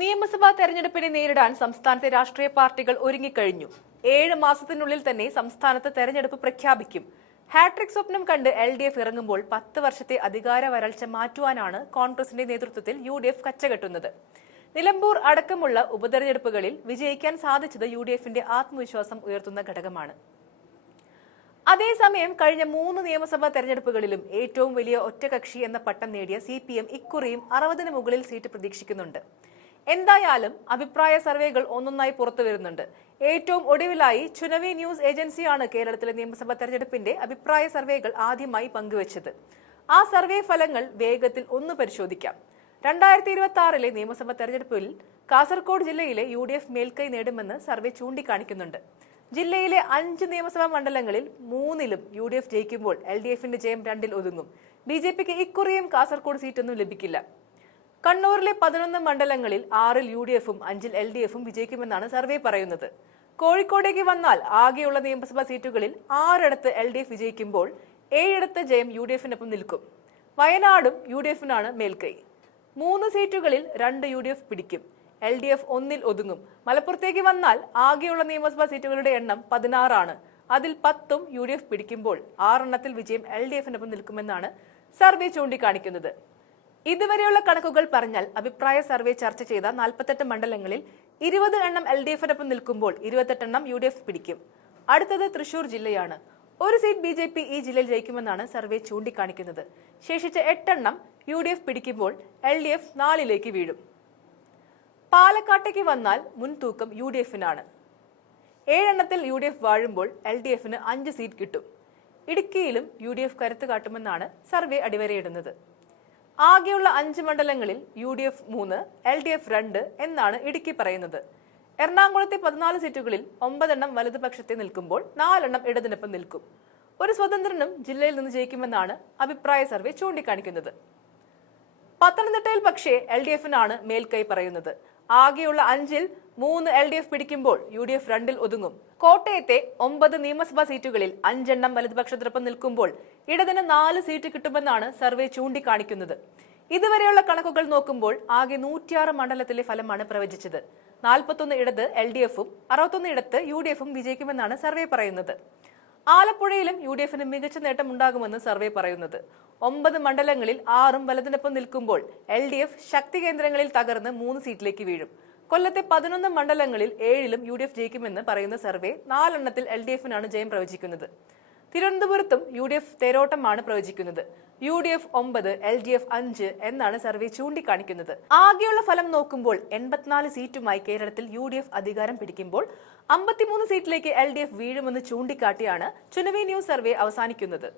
നിയമസഭാ തെരഞ്ഞെടുപ്പിനെ നേരിടാൻ സംസ്ഥാനത്തെ രാഷ്ട്രീയ പാർട്ടികൾ ഒരുങ്ങിക്കഴിഞ്ഞു. ഏഴ് മാസത്തിനുള്ളിൽ തന്നെ സംസ്ഥാനത്ത് തെരഞ്ഞെടുപ്പ് പ്രഖ്യാപിക്കും. ഹാട്രിക് സ്വപ്നം കണ്ട് എൽ ഡി എഫ് ഇറങ്ങുമ്പോൾ പത്ത് വർഷത്തെ അധികാര വരൾച്ച മാറ്റുവാനാണ് കോൺഗ്രസിന്റെ നേതൃത്വത്തിൽ യു ഡി എഫ് കച്ചകെട്ടുന്നത്. നിലമ്പൂർ അടക്കമുള്ള ഉപതെരഞ്ഞെടുപ്പുകളിൽ വിജയിക്കാൻ സാധിച്ചത് യു ഡി എഫിന്റെ ആത്മവിശ്വാസം ഉയർത്തുന്ന ഘടകമാണ്. അതേസമയം കഴിഞ്ഞ മൂന്ന് നിയമസഭാ തെരഞ്ഞെടുപ്പുകളിലും ഏറ്റവും വലിയ ഒറ്റകക്ഷി എന്ന പട്ടം നേടിയ സി പി എം ഇക്കുറിയും അറുപതിന് മുകളിൽ സീറ്റ് പ്രതീക്ഷിക്കുന്നുണ്ട്. എന്തായാലും അഭിപ്രായ സർവേകൾ ഒന്നൊന്നായി പുറത്തു വരുന്നുണ്ട്. ഏറ്റവും ഒടുവിലായി ചുനവി ന്യൂസ് ഏജൻസിയാണ് കേരളത്തിലെ നിയമസഭാ തെരഞ്ഞെടുപ്പിന്റെ അഭിപ്രായ സർവേകൾ ആദ്യമായി പങ്കുവച്ചത്. ആ സർവേ ഫലങ്ങൾ വേഗത്തിൽ ഒന്ന് പരിശോധിക്കാം. രണ്ടായിരത്തി ഇരുപത്തി ആറിലെ നിയമസഭാ തെരഞ്ഞെടുപ്പിൽ കാസർഗോഡ് ജില്ലയിലെ യു ഡി എഫ് മേൽക്കൈ നേടുമെന്ന് സർവേ ചൂണ്ടിക്കാണിക്കുന്നുണ്ട്. ജില്ലയിലെ അഞ്ച് നിയമസഭാ മണ്ഡലങ്ങളിൽ മൂന്നിലും യു ഡി എഫ് ജയിക്കുമ്പോൾ എൽ ഡി എഫിന്റെ ജയം രണ്ടിൽ ഒതുങ്ങും. ബി ജെ പിക്ക് ഇക്കുറിയും കാസർഗോഡ് സീറ്റൊന്നും ലഭിക്കില്ല. കണ്ണൂരിലെ പതിനൊന്ന് മണ്ഡലങ്ങളിൽ ആറിൽ യു ഡി എഫും അഞ്ചിൽ എൽ ഡി എഫും വിജയിക്കുമെന്നാണ് സർവേ പറയുന്നത്. കോഴിക്കോടേക്ക് വന്നാൽ ആകെയുള്ള നിയമസഭാ സീറ്റുകളിൽ ആറിടത്ത് എൽ ഡി എഫ് വിജയിക്കുമ്പോൾ ഏഴിടത്ത് ജയം യു ഡി എഫിനൊപ്പം നിൽക്കും. വയനാടും യു ഡി എഫിനാണ് മേൽക്കൈ. മൂന്ന് സീറ്റുകളിൽ രണ്ട് യു ഡി എഫ് പിടിക്കും. എൽ ഡി എഫ് ഒന്നിൽ ഒതുങ്ങും. മലപ്പുറത്തേക്ക് വന്നാൽ ആകെയുള്ള നിയമസഭാ സീറ്റുകളുടെ എണ്ണം പതിനാറാണ്. അതിൽ പത്തും യു ഡി എഫ് പിടിക്കുമ്പോൾ ആറെണ്ണത്തിൽ വിജയം എൽ ഡി എഫിനൊപ്പം നിൽക്കുമെന്നാണ് സർവേ ചൂണ്ടിക്കാണിക്കുന്നത്. ഇതുവരെയുള്ള കണക്കുകൾ പറഞ്ഞാൽ അഭിപ്രായ സർവേ ചർച്ച ചെയ്ത നാൽപ്പത്തെട്ട് മണ്ഡലങ്ങളിൽ ഇരുപത് എണ്ണം എൽ ഡി എഫിനൊപ്പം നിൽക്കുമ്പോൾ ഇരുപത്തെട്ടെണ്ണം യു ഡി എഫ് പിടിക്കും. അടുത്തത് തൃശൂർ ജില്ലയാണ്. ഒരു സീറ്റ് ബി ജെ പി ഈ ജില്ലയിൽ ജയിക്കുമെന്നാണ് സർവേ ചൂണ്ടിക്കാണിക്കുന്നത്. ശേഷിച്ച എട്ടെണ്ണം യു ഡി എഫ് പിടിക്കുമ്പോൾ എൽ ഡി എഫ് നാലിലേക്ക് വീഴും. പാലക്കാട്ടേക്ക് വന്നാൽ മുൻതൂക്കം യു ഡി എഫിനാണ്. ഏഴെണ്ണത്തിൽ യു ഡി എഫ് വാഴുമ്പോൾ എൽ ഡി എഫിന് അഞ്ച് സീറ്റ് കിട്ടും. ഇടുക്കിയിലും യു ഡി എഫ് കരുത്ത് കാട്ടുമെന്നാണ് സർവേ അടിവരയിടുന്നത്. ആകെയുള്ള അഞ്ച് മണ്ഡലങ്ങളിൽ യു ഡി എഫ് മൂന്ന് എൽ ഡി എഫ് രണ്ട് എന്നാണ് ഇടുക്കി പറയുന്നത്. എറണാകുളത്തെ പതിനാല് സീറ്റുകളിൽ ഒമ്പതെണ്ണം വലതുപക്ഷത്തെ നിൽക്കുമ്പോൾ നാലെണ്ണം ഇടതിനൊപ്പം നിൽക്കും. ഒരു സ്വതന്ത്രനും ജില്ലയിൽ നിന്ന് ജയിക്കുമെന്നാണ് അഭിപ്രായ സർവേ ചൂണ്ടിക്കാണിക്കുന്നത്. പത്തനംതിട്ടയിൽ പക്ഷേ എൽ ഡി എഫിനാണ് മേൽക്കൈ പറയുന്നത്. ആകെയുള്ള അഞ്ചിൽ മൂന്ന് എൽ ഡി എഫ് പിടിക്കുമ്പോൾ യു ഡി എഫ് രണ്ടിൽ ഒതുങ്ങും. കോട്ടയത്തെ ഒമ്പത് നിയമസഭാ സീറ്റുകളിൽ അഞ്ചെണ്ണം വലതുപക്ഷത്തിനൊപ്പം നിൽക്കുമ്പോൾ ഇടതിന് നാല് സീറ്റ് കിട്ടുമെന്നാണ് സർവേ ചൂണ്ടിക്കാണിക്കുന്നത്. ഇതുവരെയുള്ള കണക്കുകൾ നോക്കുമ്പോൾ ആകെ നൂറ്റിയാറ് മണ്ഡലത്തിലെ ഫലമാണ് പ്രവചിച്ചത്. നാൽപ്പത്തൊന്ന് ഇടത് എൽ ഡി എഫും അറുപത്തൊന്ന് ഇടത്ത് യു ഡി എഫും വിജയിക്കുമെന്നാണ് സർവേ പറയുന്നത്. ആലപ്പുഴയിലും യു ഡി എഫിന് മികച്ച നേട്ടം ഉണ്ടാകുമെന്ന് സർവേ പറയുന്നത്. ഒമ്പത് മണ്ഡലങ്ങളിൽ ആറും വലതിനൊപ്പം നിൽക്കുമ്പോൾ എൽ ഡി എഫ് ശക്തി കേന്ദ്രങ്ങളിൽ തകർന്ന് മൂന്ന് സീറ്റിലേക്ക് വീഴും. കൊല്ലത്തെ പതിനൊന്ന് മണ്ഡലങ്ങളിൽ ഏഴിലും യു ഡി എഫ് ജയിക്കുമെന്ന് പറയുന്ന സർവേ നാലെണ്ണത്തിൽ എൽ ഡി എഫിനാണ് ജയം പ്രവചിക്കുന്നത്. തിരുവനന്തപുരത്തും യു ഡി എഫ് തേരോട്ടമാണ് പ്രവചിക്കുന്നത്. യു ഡി എഫ് ഒമ്പത് എൽ ഡി എഫ് അഞ്ച് എന്നാണ് സർവേ ചൂണ്ടിക്കാണിക്കുന്നത്. ആകെയുള്ള ഫലം നോക്കുമ്പോൾ എൺപത്തിനാല് സീറ്റുമായി കേരളത്തിൽ യു ഡി എഫ് അധികാരം പിടിക്കുമ്പോൾ അമ്പത്തിമൂന്ന് സീറ്റിലേക്ക് എൽ ഡി എഫ് വീഴുമെന്ന് ചൂണ്ടിക്കാട്ടിയാണ് ചുനവി ന്യൂസ് സർവേ അവസാനിക്കുന്നത്.